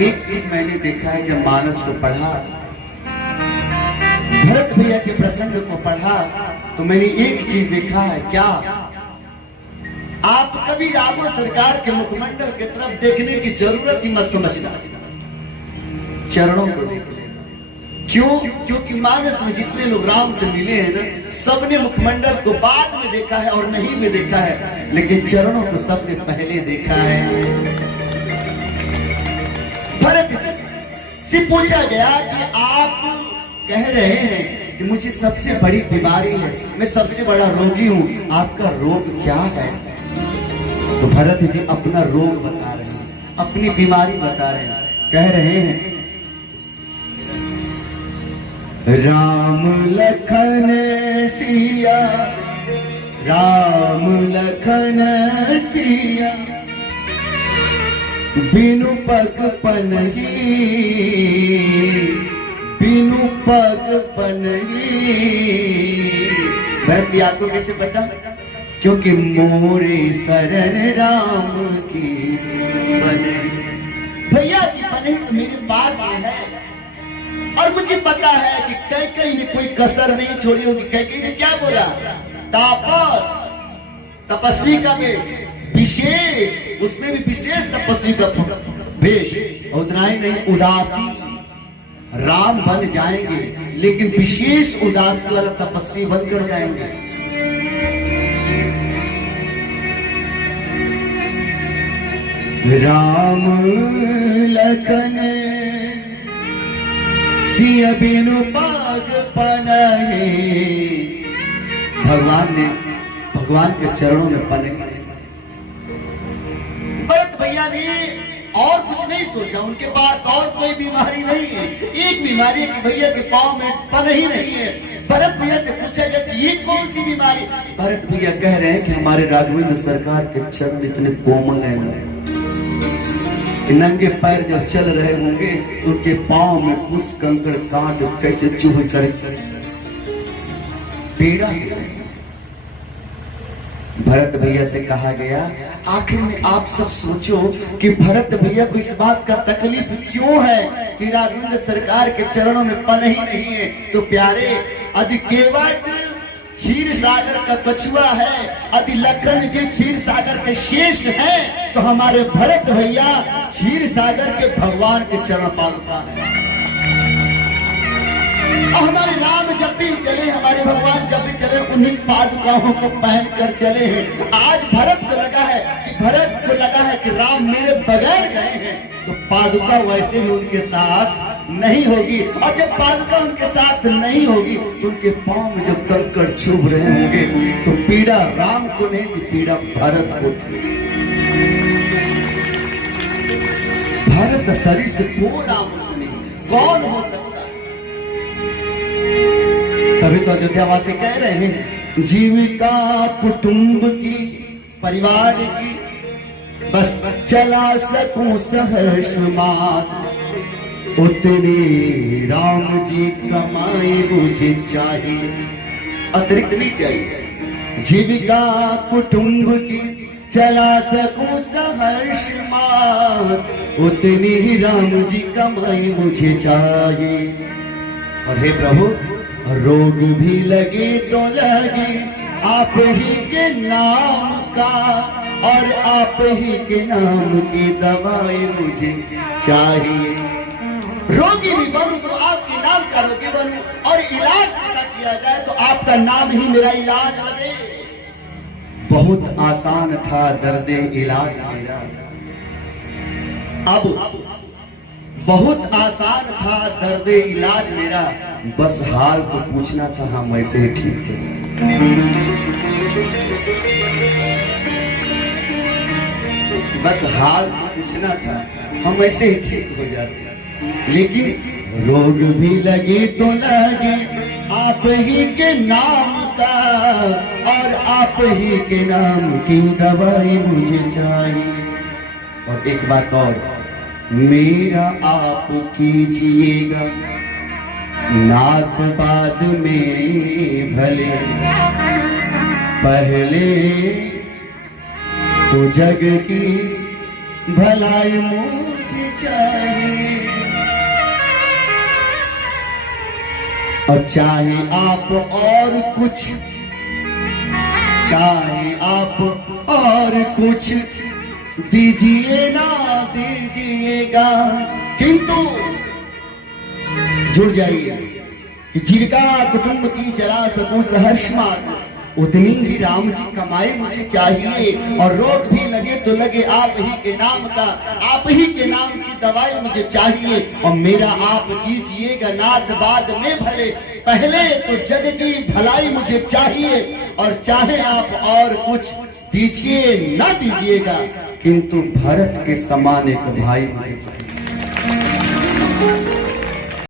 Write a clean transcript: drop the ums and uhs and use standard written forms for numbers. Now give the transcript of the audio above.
एक चीज मैंने देखा है, जब मानस को पढ़ा, भरत भैया के प्रसंग को पढ़ा, तो मैंने एक चीज देखा है। क्या? आप कभी रावण सरकार के मुखमंडल की तरफ देखने की जरूरत ही मत समझना, चरणों को देख लेना। क्यों? क्योंकि मानस में जितने लोग राम से मिले हैं ना, सबने मुखमंडल को बाद में देखा है और नहीं में देखा है, लेकिन चरणों को सबसे पहले देखा है। भरत से पूछा गया कि आप कह रहे हैं कि मुझे सबसे बड़ी बीमारी है, मैं सबसे बड़ा रोगी हूं, आपका रोग क्या है? तो भरत जी अपना रोग बता रहे हैं, अपनी बीमारी बता रहे हैं। कह रहे हैं, राम लखन सिया, राम लखन सिया, बिनु पग पनही, बिनु पग पनही। भरत भी आपको कैसे पता? क्योंकि मोरे शरण राम की पनही। भैया की पनही तो मेरे पास में है, और मुझे पता है कि कैकेयी ने कोई कसर नहीं छोड़ी होगी। कैकेयी ने क्या बोला? तापस, तपस्वी का वेश, विशेष, उसमें भी विशेष तपस्वी का वेश, उतना ही नहीं, उदासी राम बन जाएंगे, लेकिन विशेष उदासी वाला तपस्वी बनकर जाएंगे। राम लखन सिया बिनु पाग पनहे। भगवान ने भगवान के चरणों में पने। भरत भैया ने और कुछ नहीं सोचा, उनके पास और कोई बीमारी नहीं है। एक बीमारी है कि भैया के पांव में पन ही नहीं है। भरत भैया से पूछा गया कि ये कौन सी बीमारी? भरत भैया कह रहे हैं कि हमारे राघवेंद्र सरकार के चरण इतने कोमल है ना, नंगे पैर जब चल रहे होंगे तो उनके पांव में कुछ कंकड़ कांट कैसे चुभ कर पीड़ा। भरत भैया से कहा गया, आखिर में आप सब सोचो कि भरत भैया को इस बात का तकलीफ क्यों है कि राघवेंद्र सरकार के चरणों में पन ही नहीं है। तो प्यारे, यदि केवट क्षीर सागर का कछुआ है, यदि लखन जी क्षीर सागर के शेष हैं, तो हमारे भरत भैया क्षीर सागर के भगवान के चरण पादुका है। और हमारे राम जब भी चले, हमारे भगवान जब भी चले, उन्हीं पादुकाओं को पहन कर चले हैं। आज भरत को लगा है कि राम मेरे बगैर गए हैं, तो पादुका वैसे भी उनके साथ नहीं होगी। और जब पादुका उनके साथ नहीं होगी तो उनके पांव में जब कंकड़ चुभ रहे होंगे, तो पीड़ा राम को नहीं थी, पीड़ा भरत को थी। भरत शरीर से को राम सुनी, कौन हो सकता है? तभी तो अयोध्यावासी कह रहे हैं, जीविका कुटुंब की, परिवार की, बस चला सकूं सहर्ष मात, उतनी राम जी कमाई मुझे चाहिए, अतिरिक्त नहीं चाहिए। जीविका कुटुंब की, चला सकूं सहर्ष मात, उतनी ही राम जी कमाई मुझे चाहिए। और हे प्रभु, रोग भी लगे तो लगे आप ही के नाम का, और आप ही के नाम की दवाई मुझे चाहिए। रोगी भी बनूं तो आपके नाम का रोगी बनूं, और इलाज पता किया जाए तो आपका नाम ही मेरा इलाज लगे। बहुत आसान था दर्दे इलाज मेरा, अब बहुत आसान था दर्दे इलाज मेरा, बस हाल को पूछना था, हम ऐसे ही ठीक थे। बस हाल को पूछना था, हम ऐसे ही ठीक हो जाते। लेकिन रोग भी लगे तो लगे आप ही के नाम का, और आप ही के नाम की दवाई मुझे चाहिए। और एक बात और, मेरा आप कीजिएगा नाथ बाद में भले, पहले तो जग की भलाई मुझे चाहिए। और चाहे आप और कुछ, चाहे आप और कुछ दीजिए ना दीजिएगा, किंतु जुड़ जाइए कि जीविका कुटुंब की चला सकूं सहर्ष मात्र, उतनी ही राम जी कमाई मुझे चाहिए। और रोग भी लगे तो लगे आप ही के नाम का, आप ही के नाम की दवाई मुझे चाहिए। और मेरा आप कीजिएगा नाथ बाद में भले, पहले तो जग की भलाई मुझे चाहिए। और चाहे आप और कुछ दीजिए ना दीजिएगा, किंतु भरत के समान एक भाई मुझे चाहिए।